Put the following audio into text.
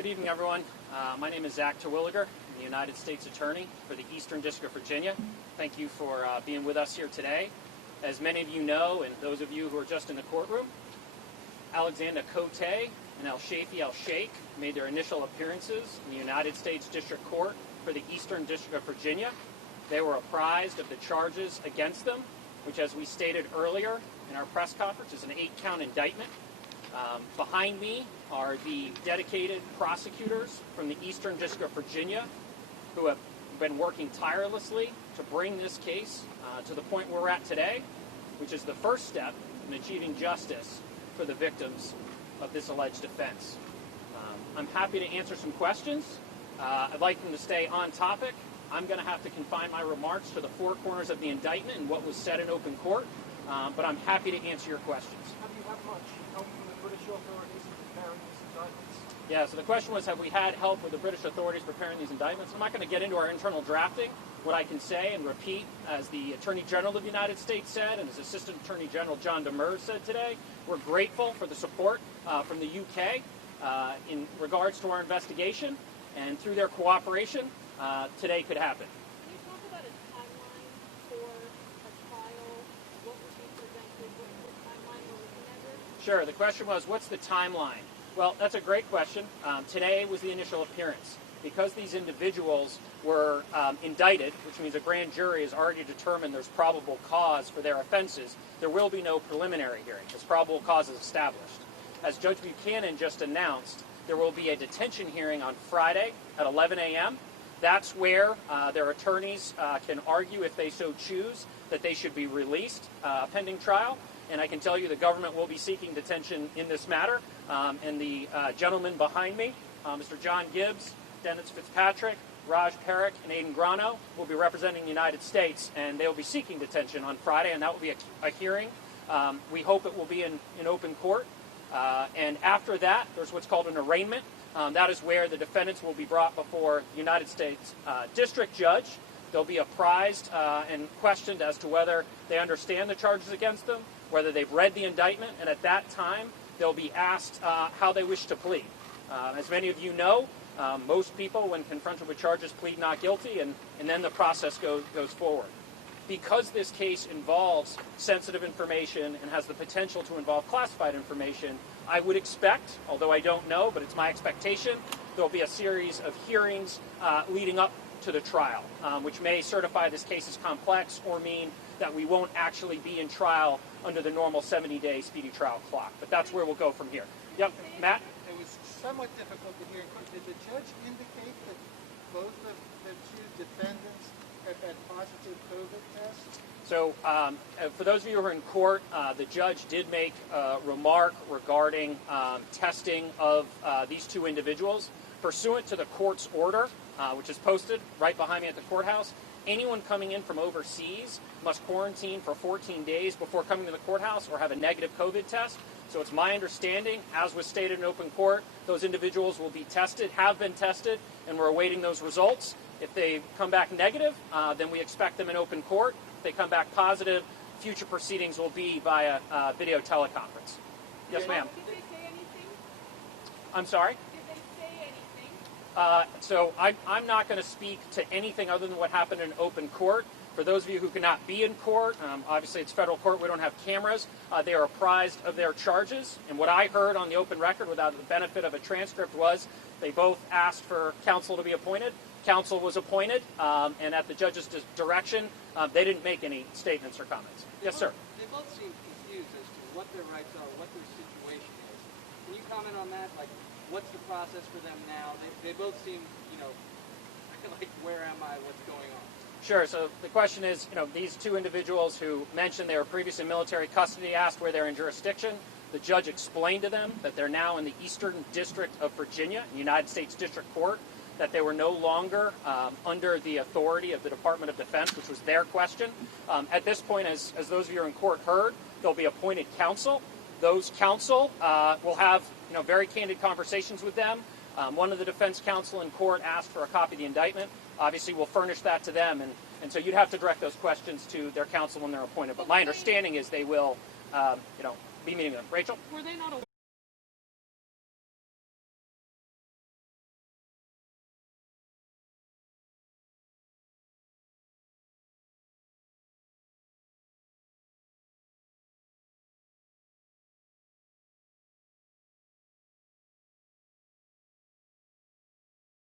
Good evening, everyone. My name is Zach Terwilliger. I'm the United States Attorney for the Eastern District of Virginia. Thank you for being with us here today. As many of you know, and those of you who are just in the courtroom, Alexanda, Kotey and Elsheikh made their initial appearances in the United States District Court for the Eastern District of Virginia. They were apprised of the charges against them, which, as we stated earlier in our press conference, is an 8-count indictment. Behind me are the dedicated prosecutors from the Eastern District of Virginia who have been working tirelessly to bring this case to the point where we're at today, which is the first step in achieving justice for the victims of this alleged offense. I'm happy to answer some questions. I'd like them to stay on topic. I'm going to have to confine my remarks to the four corners of the indictment and what was said in open court, but I'm happy to answer your questions. Have you had much help from the British authorities in preparing these indictments? Yeah, so the question was, have we had help with the British authorities preparing these indictments? I'm not going to get into our internal drafting. What I can say and repeat, as the Attorney General of the United States said, and as Assistant Attorney General John Demers said today, we're grateful for the support from the UK in regards to our investigation, and through their cooperation, today could happen. Can you talk about a timeline for a trial? What would be presented? What timeline we're looking at? Sure. The question was, what's the timeline? Well, that's a great question. Today was the initial appearance. Because these individuals were indicted, which means a grand jury has already determined there's probable cause for their offenses, there will be no preliminary hearing. This probable cause is established. As Judge Buchanan just announced, there will be a detention hearing on Friday at 11 a.m. That's where their attorneys can argue, if they so choose, that they should be released pending trial. And I can tell you the government will be seeking detention in this matter. And the gentlemen behind me, Mr. John Gibbs, Dennis Fitzpatrick, Raj Parekh, and Aidan Grano will be representing the United States, and they will be seeking detention on Friday, and that will be a hearing. We hope it will be in open court. And after that, there's what's called an arraignment. That is where the defendants will be brought before the United States District Judge. They'll be apprised and questioned as to whether they understand the charges against them, whether they've read the indictment, and at that time, they'll be asked how they wish to plead. As many of you know, most people, when confronted with charges, plead not guilty, and then the process goes forward. Because this case involves sensitive information and has the potential to involve classified information, I would expect, although I don't know, but it's my expectation, there will be a series of hearings leading up to the trial, which may certify this case as complex or mean that we won't actually be in trial under the normal 70-day speedy trial clock. But that's where we'll go from here. Yep, Matt? It was somewhat difficult to hear. Did the judge indicate that both of the two defendants had had positive COVID tests? So for those of you who are in court, the judge did make a remark regarding testing of these two individuals. Pursuant to the court's order, which is posted right behind me at the courthouse, anyone coming in from overseas must quarantine for 14 days before coming to the courthouse or have a negative COVID test. So it's my understanding, as was stated in open court, those individuals will be tested, have been tested, and we're awaiting those results. If they come back negative, then we expect them in open court. If they come back positive, future proceedings will be via video teleconference. Yes, ma'am. Did they say anything? I'm sorry? Did they say anything? So I'm not going to speak to anything other than what happened in open court. For those of you who cannot be in court, obviously it's federal court, we don't have cameras. They are apprised of their charges. And what I heard on the open record without the benefit of a transcript was they both asked for counsel to be appointed. Counsel was appointed, and at the judge's direction, they didn't make any statements or comments. Yes, sir. They both seem confused as to what their rights are, what their situation is. Can you comment on that? Like, what's the process for them now? They both seem, like, where am I? What's going on? Sure. So the question is, these two individuals who mentioned they were previously in military custody asked where they're in jurisdiction. The judge explained to them that they're now in the Eastern District of Virginia, United States District Court, that they were no longer under the authority of the Department of Defense, which was their question. At this point, as those of you in court heard, there'll be appointed counsel. Those counsel will have very candid conversations with them. One of the defense counsel in court asked for a copy of the indictment. Obviously, we'll furnish that to them, and so you'd have to direct those questions to their counsel when they're appointed. But my understanding is they will, be meeting them. Rachel? Were they not